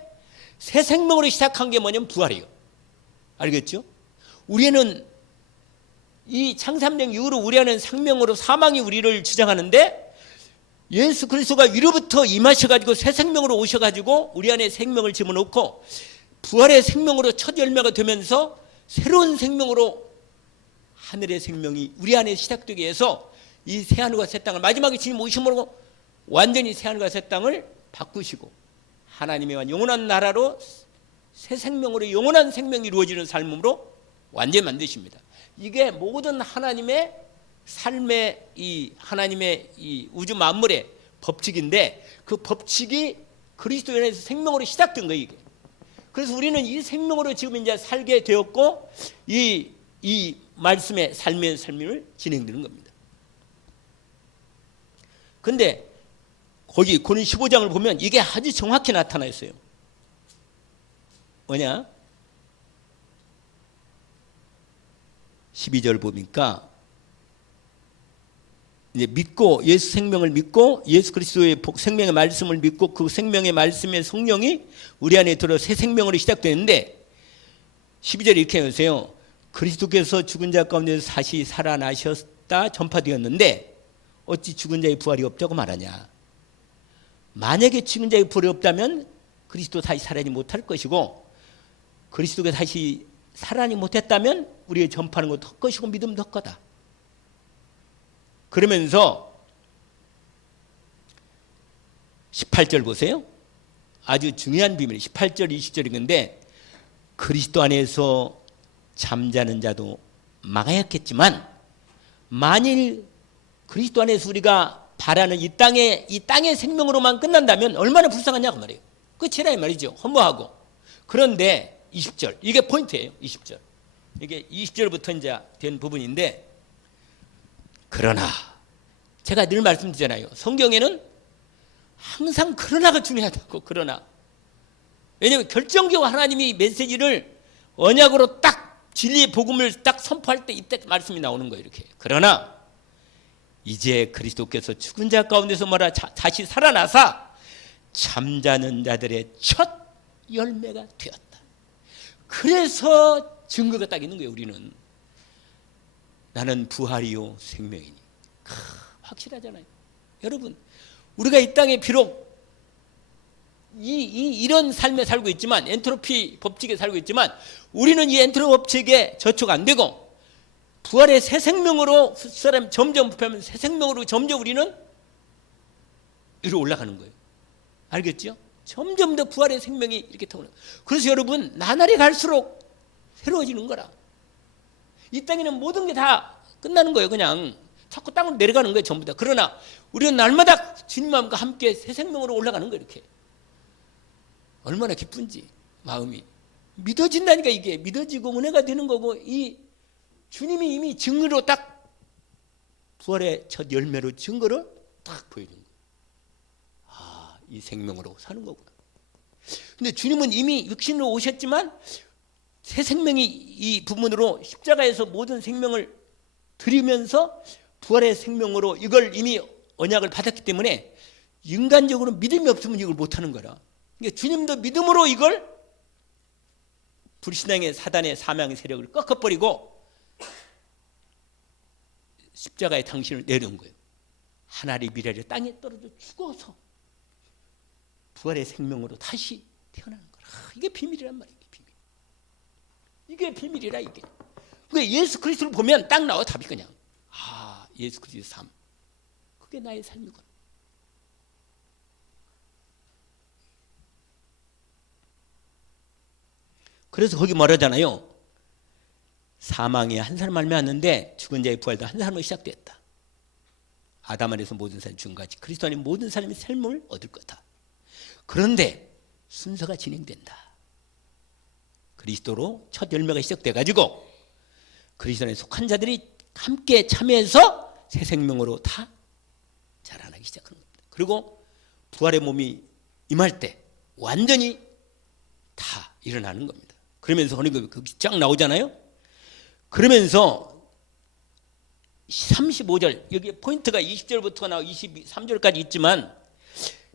새 생명으로 시작한 게 뭐냐면 부활이에요. 알겠죠? 우리는 이 창삼령 이후로 우리 안에는 생명으로 사망이 우리를 주장하는데 예수 그리스도가 위로부터 임하셔가지고 새 생명으로 오셔가지고 우리 안에 생명을 집어넣고 부활의 생명으로 첫 열매가 되면서 새로운 생명으로 하늘의 생명이 우리 안에 시작되게 해서 이 새하늘과 새 땅을 마지막에 주님 오심으로 완전히 새하늘과 새 땅을 바꾸시고 하나님의 영원한 나라로 새 생명으로 영원한 생명이 이루어지는 삶으로 완전히 만드십니다. 이게 모든 하나님의 삶의 이 하나님의 이 우주 만물의 법칙인데 그 법칙이 그리스도 안에서 생명으로 시작된 거예요. 이게. 그래서 우리는 이 생명으로 지금 이제 살게 되었고 이 말씀의 삶의 삶을 진행되는 겁니다. 근데 거기 고린 15장을 보면 이게 아주 정확히 나타나 있어요. 뭐냐? 12절 보니까 이제 믿고 예수 생명을 믿고 예수 그리스도의 생명의 말씀을 믿고 그 생명의 말씀의 성령이 우리 안에 들어 새 생명으로 시작되는데 12절에 이렇게 해주세요. 그리스도께서 죽은 자 가운데서 다시 살아나셨다 전파되었는데 어찌 죽은 자의 부활이 없다고 말하냐. 만약에 죽은 자의 부활이 없다면 그리스도 다시 살아나지 못할 것이고 그리스도가 다시 살아나지 못했다면 우리의 전파하는 것도 헛것이고 믿음도 헛거다. 그러면서 18절 보세요. 아주 중요한 비밀이 18절 20절인데 그리스도 안에서 잠자는 자도 망하였겠지만 만일 그리스도 안에서 우리가 바라는 이 땅의 생명으로만 끝난다면 얼마나 불쌍하냐고 말이에요. 끝이라 이 말이죠. 허무하고. 그런데 20절 이게 포인트예요. 20절 이게 20절부터 이제 된 부분인데 그러나 제가 늘 말씀드리잖아요. 성경에는 항상 그러나가 중요하다고. 그러나 왜냐하면 결정적으로 하나님이 메시지를 언약으로 딱 진리의 복음을 딱 선포할 때 이때 말씀이 나오는 거예요. 이렇게 그러나 이제 그리스도께서 죽은 자 가운데서 뭐라 다시 살아나사 잠자는 자들의 첫 열매가 되었다. 그래서 증거가 딱 있는 거예요. 우리는 나는 부활이요 생명이니. 확실하잖아요. 여러분 우리가 이 땅에 비록 이런 삶에 살고 있지만 엔트로피 법칙에 살고 있지만 우리는 이 엔트로피 법칙에 저촉 안 되고 부활의 새 생명으로 사람 점점 부패하면 새 생명으로 점점 우리는 위로 올라가는 거예요. 알겠죠? 점점 더 부활의 생명이 이렇게 타오르는 거예요. 그래서 여러분 나날이 갈수록 새로워지는 거라. 이 땅에는 모든 게 다 끝나는 거예요. 그냥 자꾸 땅으로 내려가는 거예요. 전부 다. 그러나 우리는 날마다 주님과 함께 새 생명으로 올라가는 거예요. 이렇게. 얼마나 기쁜지 마음이 믿어진다니까. 이게 믿어지고 은혜가 되는 거고 이 주님이 이미 증거로 딱 부활의 첫 열매로 증거를 딱 보여준 거예요. 아, 이 생명으로 사는 거구나. 근데 주님은 이미 육신으로 오셨지만 새 생명이 이 부분으로 십자가에서 모든 생명을 드리면서 부활의 생명으로 이걸 이미 언약을 받았기 때문에 인간적으로 믿음이 없으면 이걸 못하는 거라. 그러니까 주님도 믿음으로 이걸 불신앙의 사단의 사망의 세력을 꺾어버리고 십자가에 당신을 내려온 거예요. 하늘의 미래를 땅에 떨어져 죽어서 부활의 생명으로 다시 태어나는 거라. 이게 비밀이란 말이에요. 비밀. 이게 비밀이라 이게. 그러니까 예수 그리스도를 보면 딱 나와 답이 그냥. 아, 예수 그리스도의 삶. 그게 나의 삶이구나. 그래서 거기 말하잖아요. 사망이 한 사람 말미암았는데 죽은 자의 부활도 한 사람으로 시작됐다. 아담 안에서 모든 사람이 죽은 같이 그리스도 안에 모든 사람이 삶을 얻을 거다. 그런데 순서가 진행된다. 그리스도로 첫 열매가 시작돼 가지고 그리스도 안에 속한 자들이 함께 참여해서 새 생명으로 다 자라나기 시작하는 겁니다. 그리고 부활의 몸이 임할 때 완전히 다 일어나는 겁니다. 그러면서 거기 쫙 나오잖아요. 그러면서 35절, 여기 포인트가 20절부터 나오고 23절까지 있지만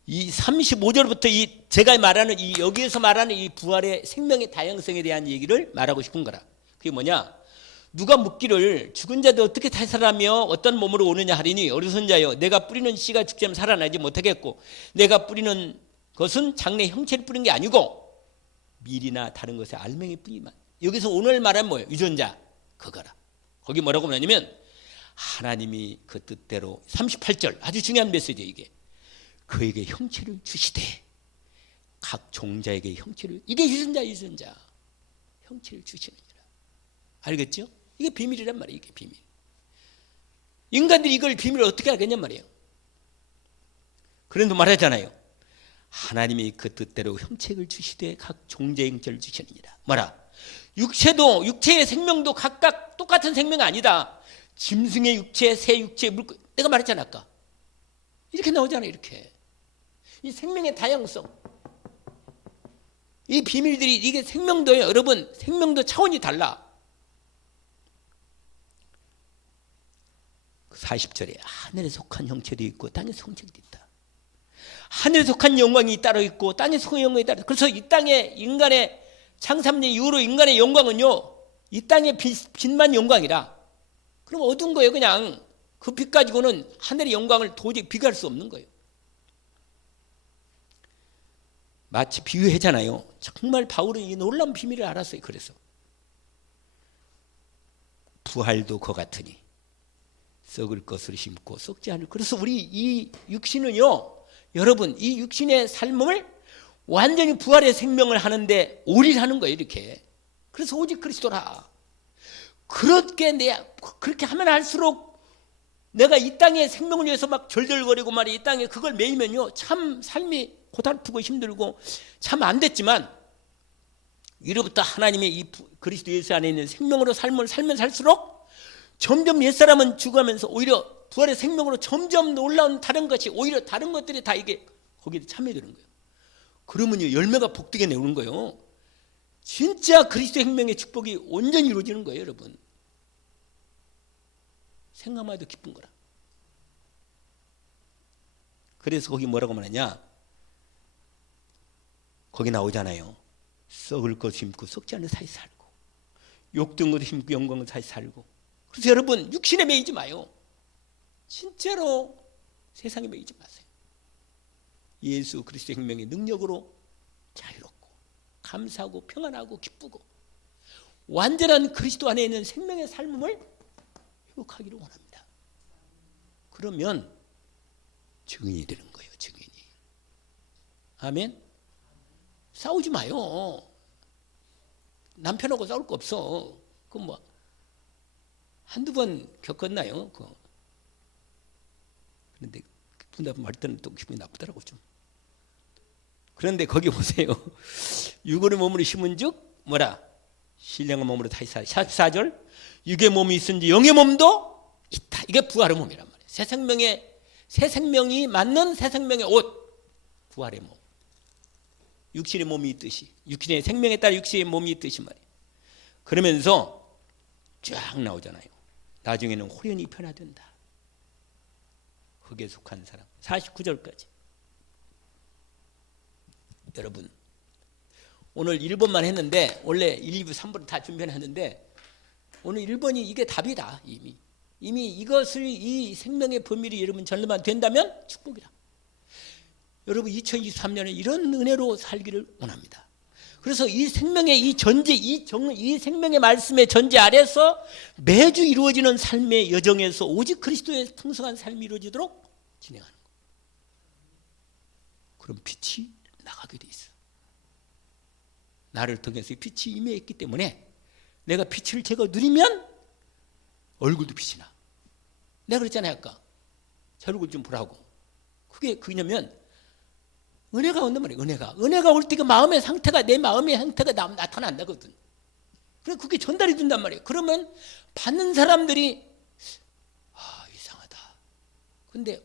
이 35절부터 제가 말하는 여기에서 말하는 이 부활의 생명의 다양성에 대한 얘기를 말하고 싶은 거라. 그게 뭐냐? 누가 묻기를 죽은 자도 어떻게 다시 살아나며 어떤 몸으로 오느냐 하리니 어리석은 자여 내가 뿌리는 씨가 죽지 않으면 살아나지 못하겠고 내가 뿌리는 것은 장래 형체를 뿌린 게 아니고 밀이나 다른 것의 알맹이 뿌리만. 여기서 오늘 말한 뭐예요? 유전자 그거라. 거기 뭐라고 말하냐면 하나님이 그 뜻대로 38절 아주 중요한 메시지예요. 이게 그에게 형체를 주시되 각 종자에게 형체를, 이게 유전자 형체를 주시느니라. 알겠죠? 이게 비밀이란 말이에요. 이게 비밀. 인간들이 이걸 비밀을 어떻게 알겠냔 말이에요. 그런데 말하잖아요. 하나님이 그 뜻대로 형체를 주시되 각 종자의 형체를 주시느니라. 뭐라? 육체의 생명도 각각 똑같은 생명이 아니다. 짐승의 육체, 새 육체, 물고, 내가 말했잖아 아까. 이렇게 나오잖아요. 이렇게 이 생명의 다양성, 이 비밀들이, 이게 생명도예요. 여러분, 생명도 차원이 달라. 40절에 하늘에 속한 형체도 있고 땅에 속한 형체도 있다. 하늘에 속한 영광이 따로 있고 땅에 속한 영광이 따로 있다. 그래서 이 땅에 인간의 창삼년 이후로 인간의 영광은요, 이 땅의 빛만 영광이라. 그럼 어두운 거예요. 그냥 그 빛 가지고는 하늘의 영광을 도저히 비교할 수 없는 거예요. 마치 비유하잖아요. 정말 바울은 이 놀라운 비밀을 알았어요. 그래서 부활도 그와 같으니 썩을 것을 심고 썩지 않을. 그래서 우리 이 육신은요, 여러분, 이 육신의 삶을 완전히 부활의 생명을 하는데 올인하는 거예요. 이렇게. 그래서 오직 그리스도라. 그렇게 하면 할수록 내가 이 땅의 생명을 위해서 막 절절거리고 말이야. 이 땅에 그걸 매이면요, 참 삶이 고달프고 힘들고 참 안 됐지만, 위로부터 하나님의 이 그리스도 예수 안에 있는 생명으로 삶을 살면 살수록 점점 옛사람은 죽어가면서 오히려 부활의 생명으로 점점 놀라운 다른 것이, 오히려 다른 것들이 다 이게 거기에 참여되는 거예요. 그러면요, 열매가 복되게 내오는 거예요. 진짜 그리스도의 생명의 축복이 온전히 이루어지는 거예요. 여러분, 생각만 해도 기쁜 거라. 그래서 거기 뭐라고 말하냐, 거기 나오잖아요. 썩을 것 심고 썩지 않는 사이 살고, 욕된 것도 심고 영광을 사이 살고. 그래서 여러분, 육신에 매이지 마요. 진짜로 세상에 매이지 마세요. 예수 그리스도의 생명의 능력으로 자유롭고 감사하고 평안하고 기쁘고 완전한 그리스도 안에 있는 생명의 삶을 회복하기를 원합니다. 그러면 증인이 되는 거예요. 증인이. 아멘. 싸우지 마요. 남편하고 싸울 거 없어. 그 뭐 한두 번 겪었나요? 그런데 기분 말 때는 또 기분이 나쁘더라고 좀. 그런데 거기 보세요. 육의 몸으로 심은즉 뭐라? 신령한 몸으로 다시 살. 14절. 육의 몸이 있은지 영의 몸도 있다. 이게 부활의 몸이란 말이에요. 새 생명이 맞는 새 생명의 옷. 부활의 몸. 육신의 몸이 있듯이, 육신의 생명에 따라 육신의 몸이 있듯이 말이에요. 그러면서 쫙 나오잖아요. 나중에는 호련히 변화된다. 흙에 속한 사람. 49절까지. 여러분, 오늘 1번만 했는데, 원래 1, 2부, 3부를 다 준비했는데 오늘 1번이 이게 답이다. 이미 이것을, 이 생명의 범위를 여러분 전달만 된다면 축복이다. 여러분, 2023년에 이런 은혜로 살기를 원합니다. 그래서 이 생명의 이 전제, 이 생명의 말씀의 전제 아래서 매주 이루어지는 삶의 여정에서 오직 그리스도의 풍성한 삶이 이루어지도록 진행하는 거예요. 그럼 빛이 나가게 돼 있어. 나를 통해서 빛이 임해있기 때문에 내가 빛을 제가 누리면 얼굴도 빛이 나. 내가 그랬잖아요 아까. 제 얼굴 좀 보라고. 그게 그냐면 은혜가 온단 말이에요. 은혜가 올 때 그 마음의 상태가 내 마음의 상태가 나타난다거든. 그래 그게 전달이 된단 말이에요. 그러면 받는 사람들이 이상하다. 근데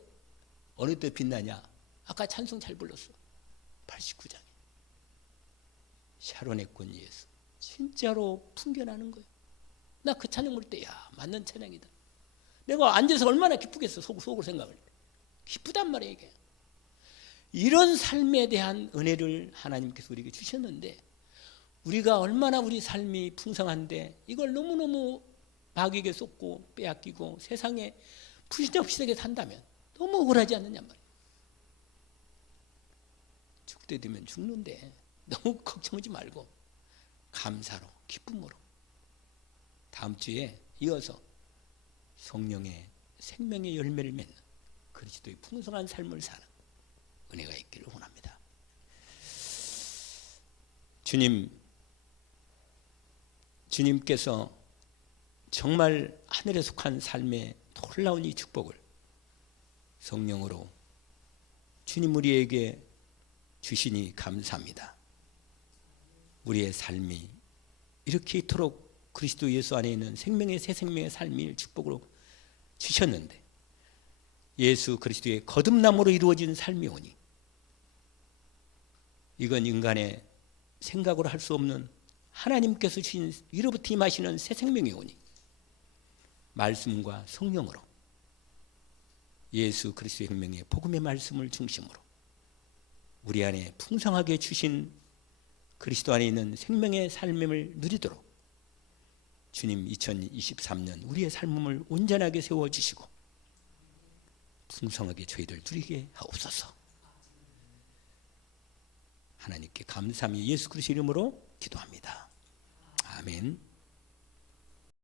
어느 때 빛나냐? 아까 찬송 잘 불렀어. 89장에 샤론의 꽃 예수. 진짜로 풍겨나는 거예요. 나 그 찬양 부를 때 맞는 찬양이다. 내가 앉아서 얼마나 기쁘겠어. 속으로 생각을. 기쁘단 말이에요 이게. 이런 삶에 대한 은혜를 하나님께서 우리에게 주셨는데 우리가 얼마나 우리 삶이 풍성한데 이걸 너무너무 마귀에게 쏟고 빼앗기고 세상에 부시적시되게 산다면 너무 억울하지 않느냐 말이에요. 죽을 때 되면 죽는데 너무 걱정하지 말고 감사로 기쁨으로 다음 주에 이어서 성령의 생명의 열매를 맺는 그리스도의 풍성한 삶을 사는 은혜가 있기를 원합니다. 주님께서 정말 하늘에 속한 삶의 놀라운 이 축복을 성령으로 주님 우리에게 주시니 감사합니다. 우리의 삶이 이렇게 이토록 그리스도 예수 안에 있는 생명의 새 생명의 삶을 축복으로 주셨는데 예수 그리스도의 거듭남으로 이루어진 삶이 오니 이건 인간의 생각으로 할 수 없는 하나님께서 주신 위로부터 임하시는 새 생명이 오니 말씀과 성령으로 예수 그리스도의 생명의 복음의 말씀을 중심으로 우리 안에 풍성하게 주신 그리스도 안에 있는 생명의 삶을 누리도록 주님 2023년 우리의 삶을 온전하게 세워주시고 풍성하게 저희들 누리게 하옵소서. 하나님께 감사하며 예수 그리스도 이름으로 기도합니다. 아멘.